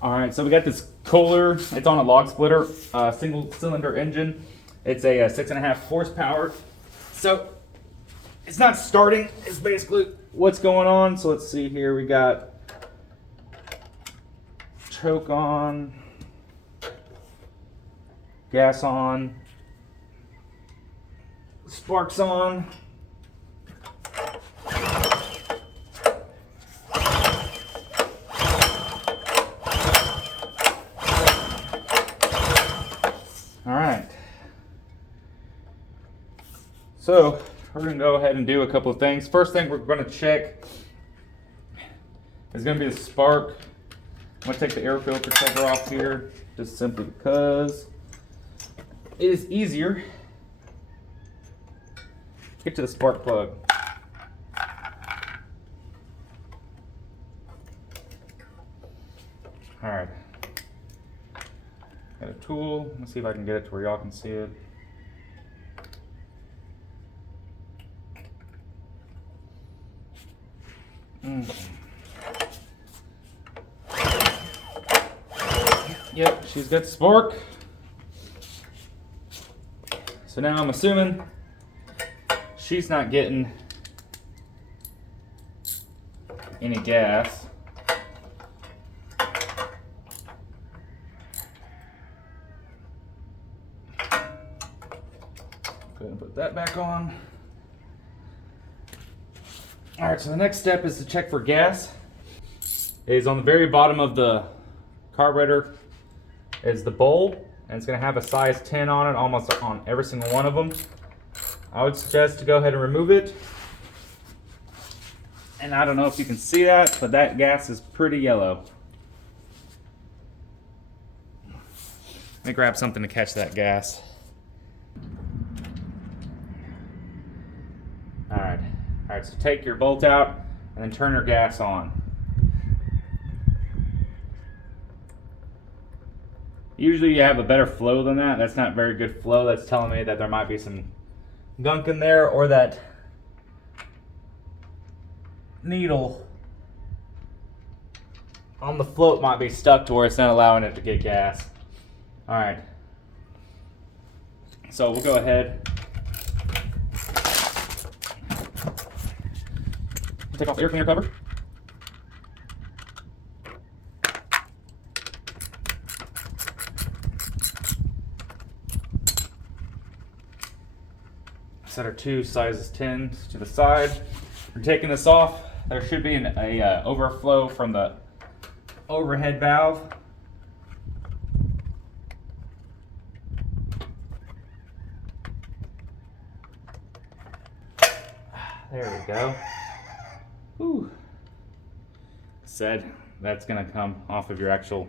All right, so we got this Kohler. It's on a log splitter, single cylinder engine. It's a 6.5 horsepower. So it's not starting, is basically what's going on. So let's see here. We got choke on, gas on, sparks on. All right. So we're going to go ahead and do a couple of things. First thing we're going to check is going to be the spark. I'm going to take the air filter cover off here, just simply because it is easier. Get to the spark plug. All right. Got a tool. Let's see if I can get it to where y'all can see it. Yep, she's got spark. So now I'm assuming she's not getting any gas. Go ahead and put that back on. All right, so the next step is to check for gas. Is on the very bottom of the carburetor is the bowl, and it's gonna have a size 10 on it, almost on every single one of them. I would suggest to go ahead and remove it. And I don't know if you can see that, but that gas is pretty yellow. Let me grab something to catch that gas. All right, so take your bolt out and then turn your gas on. Usually you have a better flow than that. That's not very good flow. That's telling me that there might be some gunk in there, or that needle on the float might be stuck to where it's not allowing it to get gas. All right, so we'll go ahead. Take off the air cleaner cover. Set our two sizes 10s to the side. We're taking this off. There should be an overflow from the overhead valve. There we go. Whew. Said that's going to come off of your actual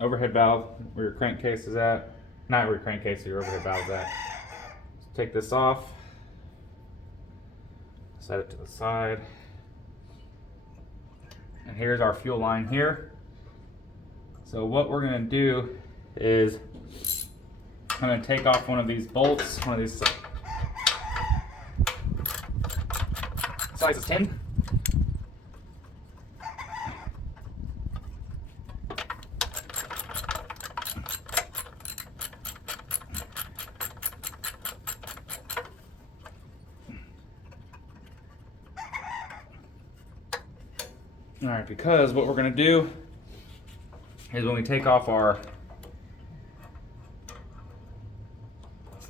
overhead valve where your crankcase is at. Not where your crankcase, your overhead valve is at. Take this off, set it to the side, and here's our fuel line here. So what we're going to do is I'm going to take off one of these bolts, one of these sizes 10. All right, because what we're going to do is when we take off our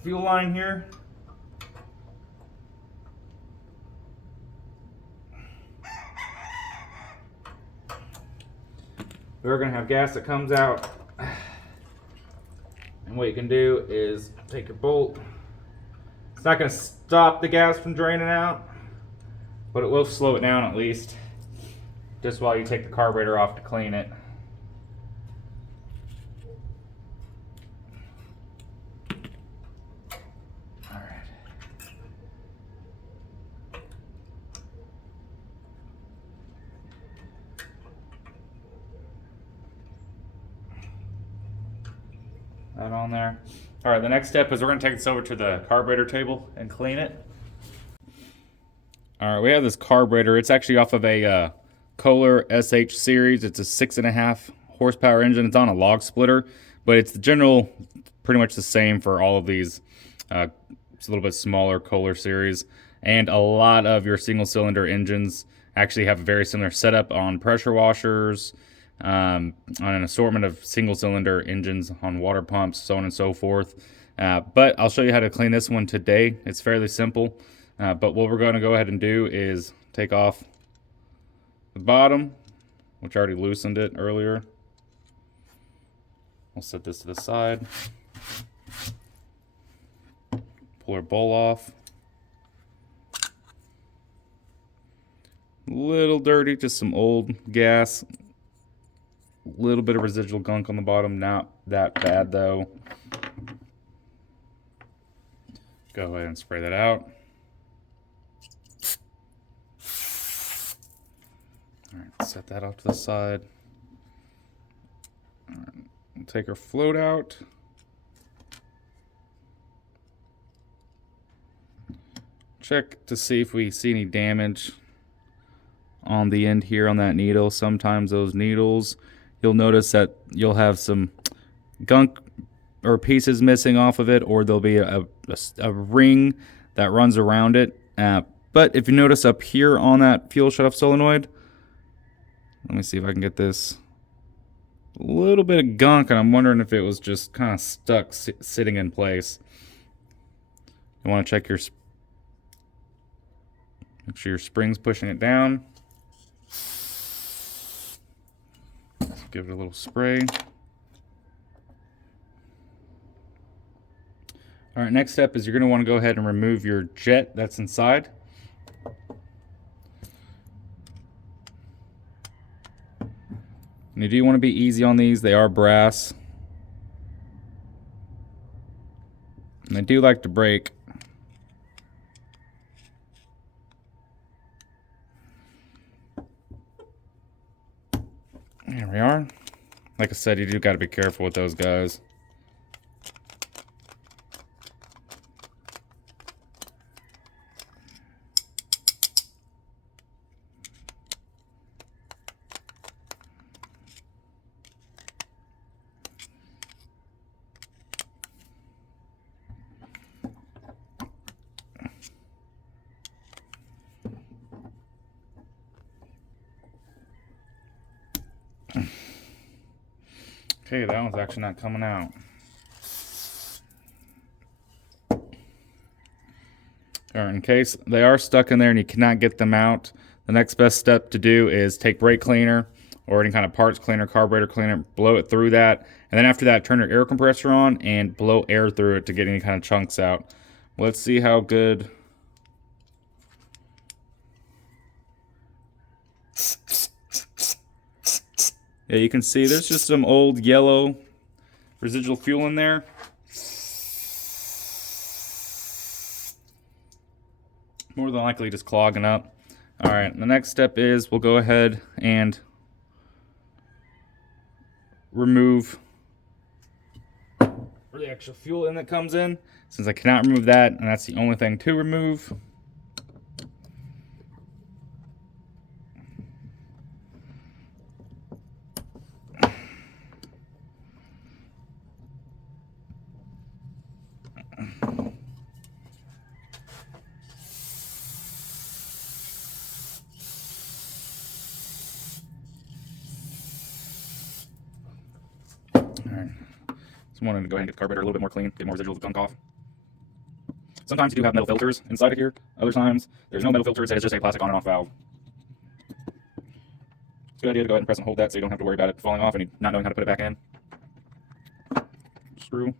fuel line here, we're going to have gas that comes out. And what you can do is take your bolt. It's not going to stop the gas from draining out, but it will slow it down at least. Just while you take the carburetor off to clean it. All right. That on there. All right, the next step is we're going to take this over to the carburetor table and clean it. All right, we have this carburetor. It's actually off of a Kohler SH series. It's a 6.5 horsepower engine. It's on a log splitter, but it's the general, pretty much the same for all of these. It's a little bit smaller Kohler series, and a lot of your single cylinder engines actually have a very similar setup on pressure washers, on an assortment of single cylinder engines, on water pumps, so on and so forth. But I'll show you how to clean this one today. It's fairly simple, but what we're going to go ahead and do is take off the bottom, which I already loosened it earlier. We'll set this to the side. Pull our bowl off. A little dirty, just some old gas. A little bit of residual gunk on the bottom, not that bad though. Go ahead and spray that out. Alright, set that off to the side. Alright, we'll take our float out. Check to see if we see any damage on the end here on that needle. Sometimes those needles, you'll notice that you'll have some gunk or pieces missing off of it, or there'll be a ring that runs around it. But if you notice up here on that fuel shutoff solenoid, let me see if I can get this, a little bit of gunk, and I'm wondering if it was just kind of stuck sitting in place. You want to check your, make sure your spring's pushing it down. Give it a little spray. All right, next step is you're going to want to go ahead and remove your jet that's inside. And you do want to be easy on these. They are brass. And they do like to break. There we are. Like I said, you do got to be careful with those guys. Okay, that one's actually not coming out. Or in case they are stuck in there and you cannot get them out, the next best step to do is take brake cleaner or any kind of parts cleaner, carburetor cleaner, blow it through that, and then after that, turn your air compressor on and blow air through it to get any kind of chunks out. Let's see how good. Yeah, you can see there's just some old yellow residual fuel in there. More than likely just clogging up. All right, the next step is we'll go ahead and remove the extra fuel in that comes in. Since I cannot remove that, and that's the only thing to remove. Alright, just wanted to go ahead and get the carburetor a little bit more clean, get more residual gunk off. Sometimes you do have metal filters inside of here. Other times, there's no metal filters, it's just a plastic on and off valve. It's a good idea to go ahead and press and hold that so you don't have to worry about it falling off and you not knowing how to put it back in. Screw.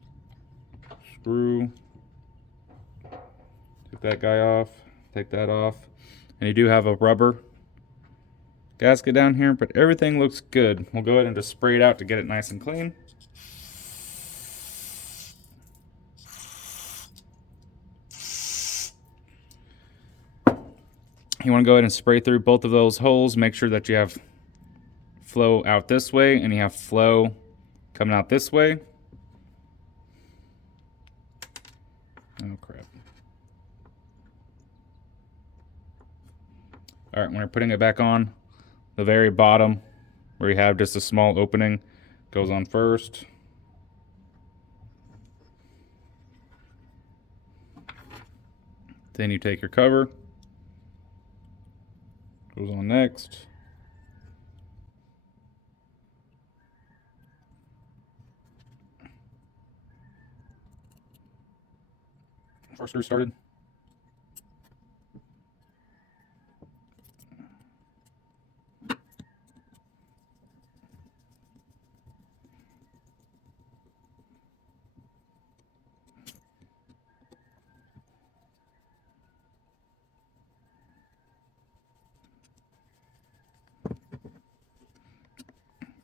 Screw. Take that guy off. Take that off. And you do have a rubber gasket down here, but everything looks good. We'll go ahead and just spray it out to get it nice and clean. You want to go ahead and spray through both of those holes. Make sure that you have flow out this way and you have flow coming out this way. Oh crap. Alright, when we're putting it back on, the very bottom where you have just a small opening goes on first. Then you take your cover, goes on next. First screw started.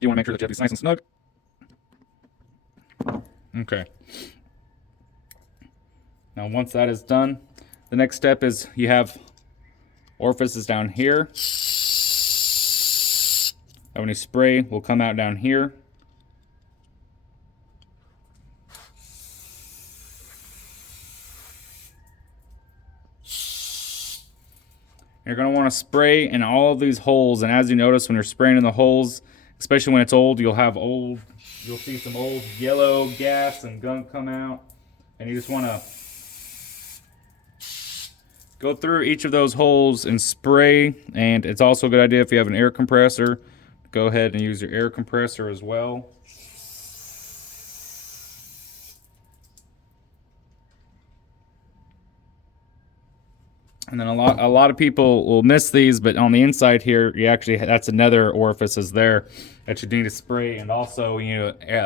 You want to make sure that you have these nice and snug. Okay. Now once that is done, the next step is you have orifices down here. And when you spray, will come out down here. You're going to want to spray in all of these holes, and as you notice when you're spraying in the holes, especially when it's old, you'll see some old yellow gas and gunk come out, and you just want to go through each of those holes and spray. And it's also a good idea if you have an air compressor, go ahead and use your air compressor as well. And then a lot of people will miss these, but on the inside here, you actually, that's another orifice is there that you need to spray, and also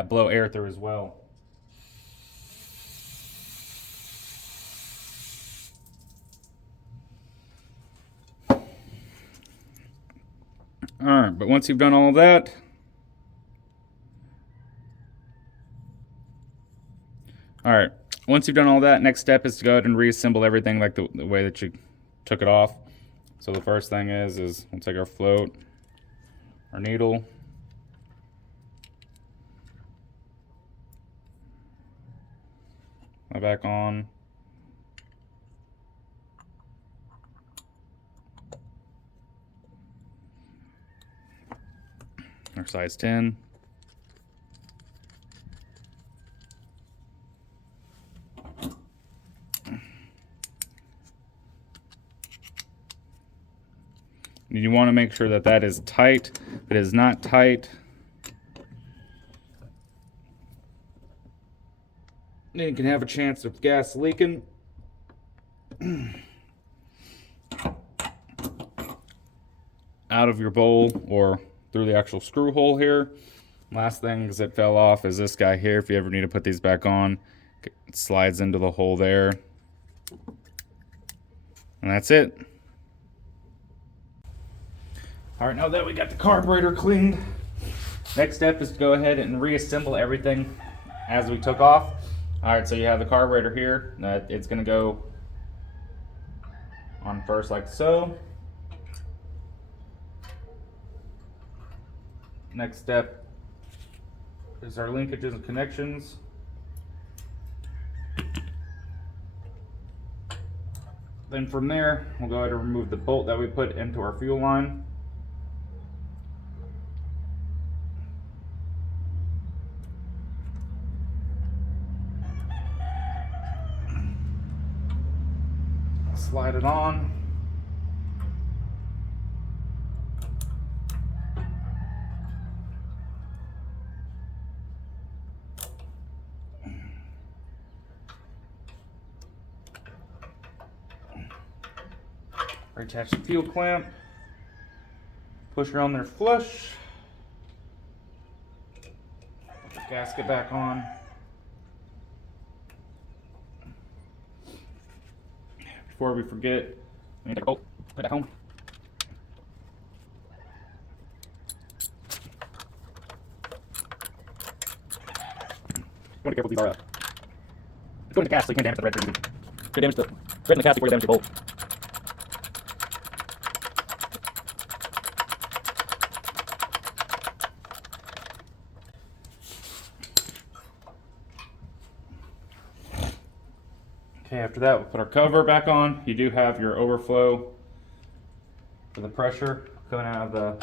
blow air through as well. All right, but once you've done all of that, next step is to go ahead and reassemble everything like the way that you took it off. So the first thing is we'll take our float, our needle, back on. Our size 10. You want to make sure that that is tight. If it is not tight, then you can have a chance of gas leaking. Out of your bowl or through the actual screw hole here. Last thing that fell off is this guy here. If you ever need to put these back on, it slides into the hole there. And that's it. All right, now that we got the carburetor cleaned, next step is to go ahead and reassemble everything as we took off. All right, so you have the carburetor here. It's gonna go on first like so. Next step is our linkages and connections. Then from there, we'll go ahead and remove the bolt that we put into our fuel line. Slide it on. Reattach the fuel clamp. Push her on there flush. Put the gasket back on. Before we forget, we need to put it home. You want to be careful with these are put in the cast so you can't damage the red easily. You damage the red in the cast before you damage the bolt. Okay, after that, we'll put our cover back on. You do have your overflow for the pressure coming out of the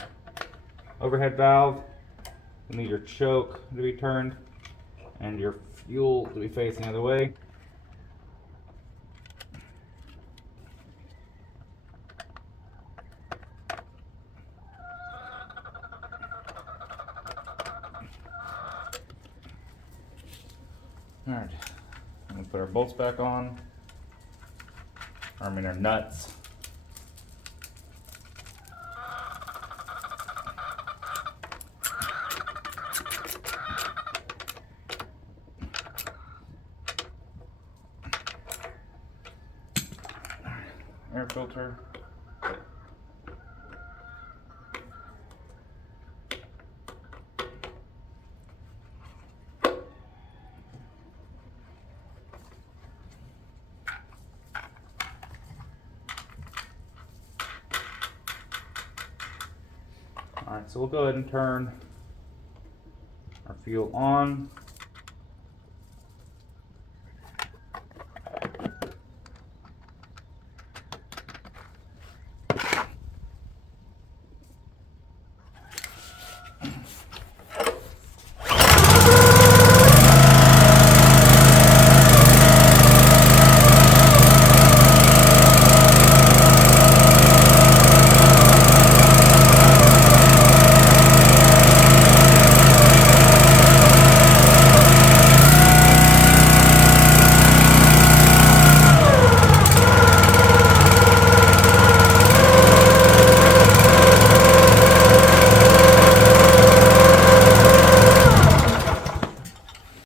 overhead valve. You need your choke to be turned and your fuel to be facing the other way. Alright, I'm going to put our bolts back on, or I mean our nuts. Air filter. Alright, so we'll go ahead and turn our fuel on.